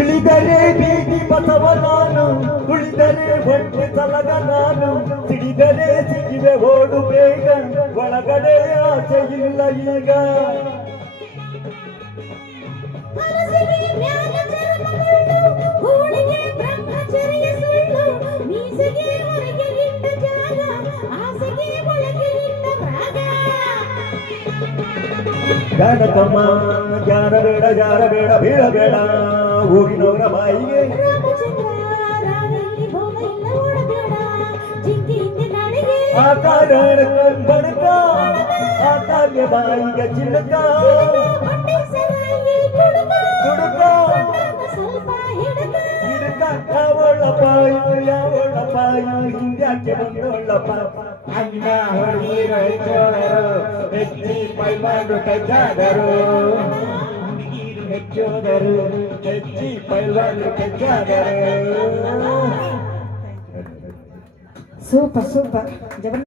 ಇಳಿದರೆ ಬೀದಿ ಬಸವ ನಾನು, ಉಳಿದರೆ ಹೊಟ್ಟೆ ತಲಗ ನಾನು, ಸಿಡಿದರೆ ಸಿಗಿವೆ ಓಡು ಬೇಗ, ಒಳಗಡೆ ಆಸೆ ಇಲ್ಲ ಈಗ. ಜಾನಕಮ್ಮ ಜಾರ ಬೇಡ ಜಾರ ಬೇಡ ಬೀಳಬೇಡ ಊರಿನವರ ಬಾಯಿಗೆ. ಆಕಾರ ಬಡಕ ಆಕಾರ್ಯ ಬಾಯಿಗೆ ಚಿನ್ನಕ ಹುಡುಕ ಹಿಡುಕ ಯಾವಳ ಪಾಯು ಯಾವಳ ಪಾಯು ಹಿಂದ್ಯಾಕೆ ಬಂದೋಳಪ್ಪ. ಅನ್ನ ಹುಡುಗಿರು ಹೆಚ್ಚೋದರು ಹೆಚ್ಚಿ ಪೈಲ್ವಾನು ಕಚ್ಚಾದರು, ಹುಡುಗಿರು ಹೆಚ್ಚೋದರು ಹೆಚ್ಚಿ ಪೈಲ್ವಾನು ಕಚ್ಚಾದರು. Super super.